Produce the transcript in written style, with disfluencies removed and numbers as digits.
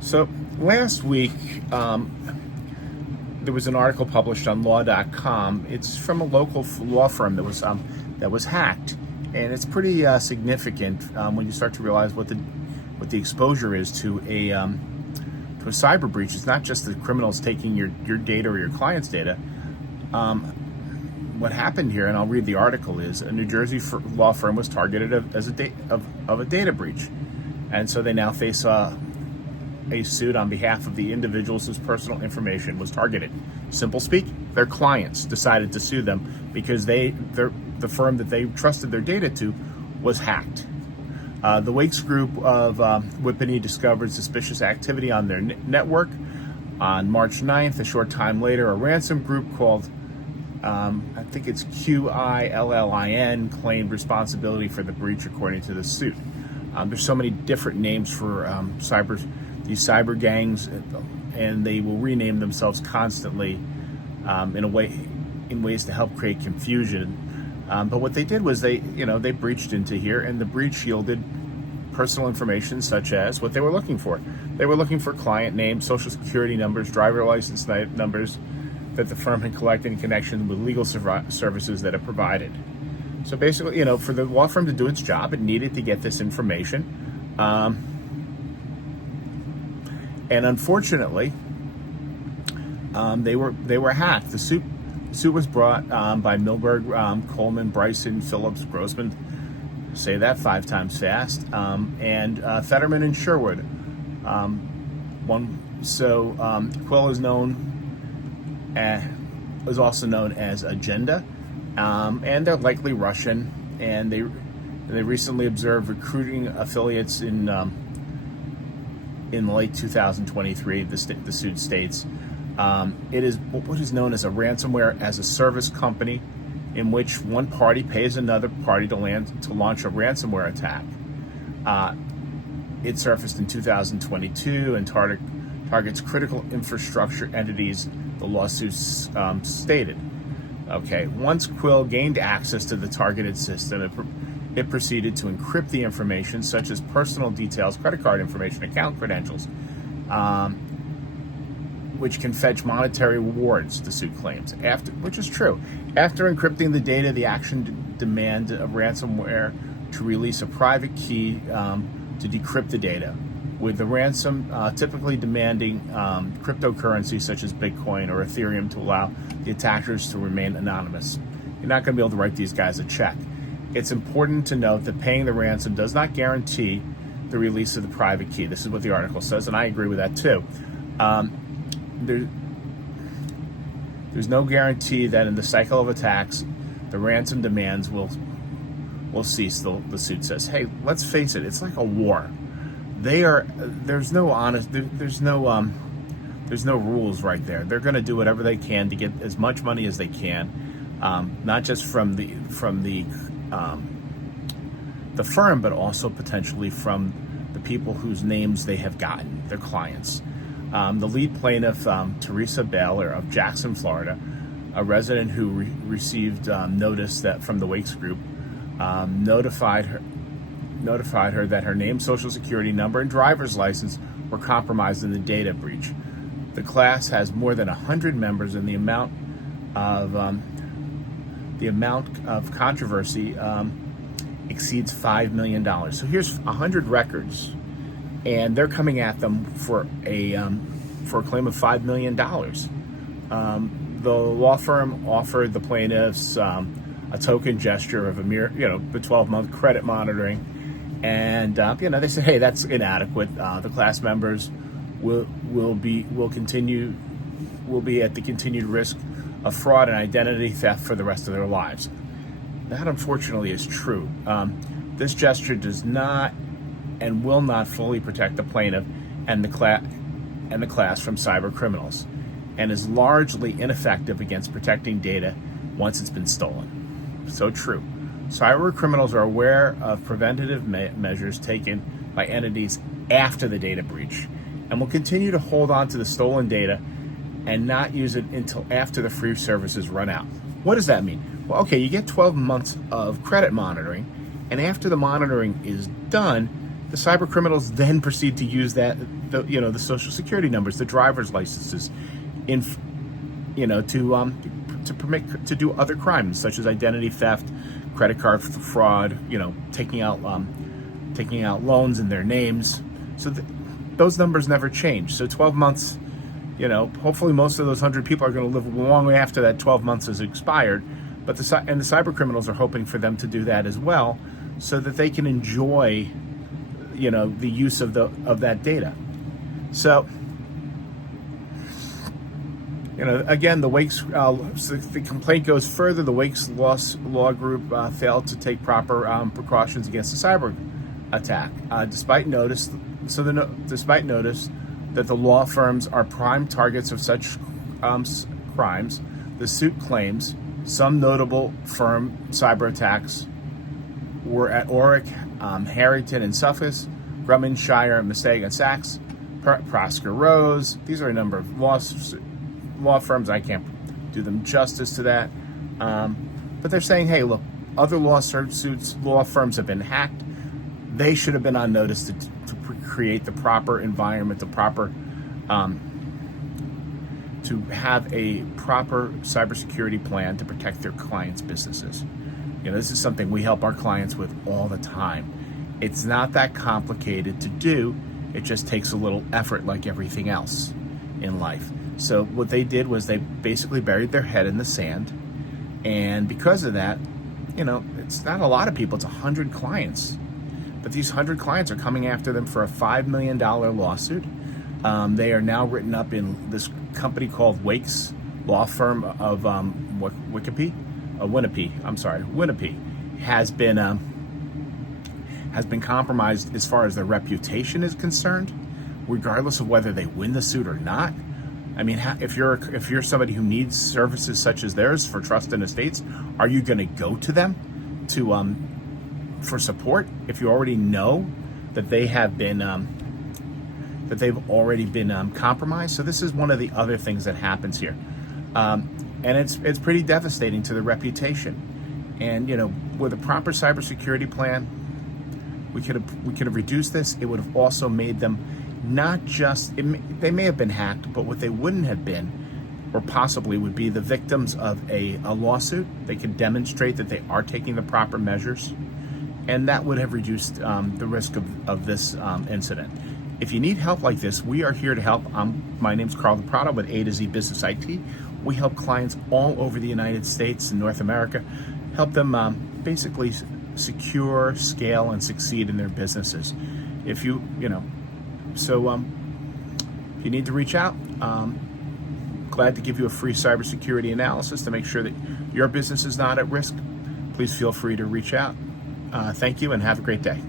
So last week, there was an article published on law.com. It's from a local law firm that was hacked, and it's pretty significant when you start to realize what the exposure is to a cyber breach. It's not just the criminals taking your data or your client's data. What happened here, and I'll read the article, is a New Jersey law firm was targeted as a data breach, and so they now face a suit on behalf of the individuals whose personal information was targeted. Simple speak, their clients decided to sue them because the firm that they trusted their data to was hacked. The Wakes group of Whippany discovered suspicious activity on their network. On March 9th, a short time later, a ransom group called, I think it's QILLIN, claimed responsibility for the breach according to the suit. There's so many different names for these cyber gangs, and they will rename themselves constantly in ways to help create confusion. But what they did was they breached into here, and the breach yielded personal information such as what they were looking for. They were looking for client names, social security numbers, driver license numbers that the firm had collected in connection with legal services that it provided. So basically, for the law firm to do its job, it needed to get this information. And unfortunately, they were hacked. The suit was brought by Milberg, Coleman, Bryson, Phillips, Grossman. Say that 5 times fast. And Fetterman and Sherwood. Quill is also known as Agenda, and they're likely Russian. And they recently observed recruiting affiliates in late 2023, the suit states. It is what is known as a ransomware as a service company, in which one party pays another party to launch a ransomware attack. It surfaced in 2022 and targets critical infrastructure entities, the lawsuits stated. Okay, once Quill gained access to the targeted system, it proceeded to encrypt the information, such as personal details, credit card information, account credentials, which can fetch monetary rewards, the suit claims. Which is true. After encrypting the data, the action demanded a ransomware to release a private key to decrypt the data, with the ransom typically demanding cryptocurrency such as Bitcoin or Ethereum to allow the attackers to remain anonymous. You're not going to be able to write these guys a check. It's important to note that paying the ransom does not guarantee the release of the private key. This is what the article says, and I agree with that too. There's no guarantee that in the cycle of attacks, the ransom demands will cease. The suit says, "Hey, let's face it. It's like a war. There's no rules right there. They're going to do whatever they can to get as much money as they can, not just from the firm, but also potentially from the people whose names they have gotten, their clients." The lead plaintiff, Teresa Baylor of Jackson, Florida, a resident who received notice that from the Wakes group, notified her that her name, social security number, and driver's license were compromised in the data breach. The class has more than 100 members, and the amount of controversy exceeds $5 million. So here's 100 records, and they're coming at them for a claim of $5 million. The law firm offered the plaintiffs a token gesture of the 12-month credit monitoring, and they said, hey, that's inadequate. The class members will be at the continued risk of fraud and identity theft for the rest of their lives. That unfortunately is true. This gesture does not and will not fully protect the plaintiff and the class from cyber criminals, and is largely ineffective against protecting data once it's been stolen. So true. Cyber criminals are aware of preventative measures taken by entities after the data breach, and will continue to hold on to the stolen data and not use it until after the free services run out. What does that mean? Well, okay, you get 12 months of credit monitoring, and after the monitoring is done, The cyber criminals then proceed to use the social security numbers, the driver's licenses, to do other crimes such as identity theft, credit card fraud, taking out loans in their names. So those numbers never change. So 12 months, hopefully most of those 100 people are going to live long after that 12 months has expired. But the cyber criminals are hoping for them to do that as well, so that they can enjoy, the use of that data. So, again, the complaint goes further. The Wakes Law Group failed to take proper precautions against the cyber attack, despite notice that the law firms are prime targets of such crimes. The suit claims some notable firm cyber attacks were at Oric, Harrington and Suffolk, Grumman, Shire, Mistake and Sachs, Prosker Rose. These are a number of law firms. I can't do them justice to that. But they're saying, hey, look, other law firms have been hacked. They should have been on notice to create the proper environment, to have a proper cybersecurity plan to protect their clients' businesses. This is something we help our clients with all the time. It's not that complicated to do. It just takes a little effort, like everything else in life. So what they did was they basically buried their head in the sand. And because of that, it's not a lot of people, it's 100 clients. But these 100 clients are coming after them for a $5 million lawsuit. They are now written up in this company called Wakes Law Firm of Whippany, has been compromised as far as their reputation is concerned, regardless of whether they win the suit or not. I mean, if you're somebody who needs services such as theirs for trust and estates, are you going to go to them for support if you already know that they've already been compromised? So this is one of the other things that happens here, and it's pretty devastating to the reputation. And with a proper cybersecurity plan, we could have reduced this. It would have also made them not just, they may have been hacked, but what they wouldn't have been, or possibly would be, the victims of a lawsuit. They could demonstrate that they are taking the proper measures, and that would have reduced the risk of this incident. If you need help like this, we are here to help. My name's Carl DePrado with A to Z Business IT. We help clients all over the United States and North America, help them basically secure, scale, and succeed in their businesses. If you need to reach out, glad to give you a free cybersecurity analysis to make sure that your business is not at risk. Please feel free to reach out. Thank you and have a great day.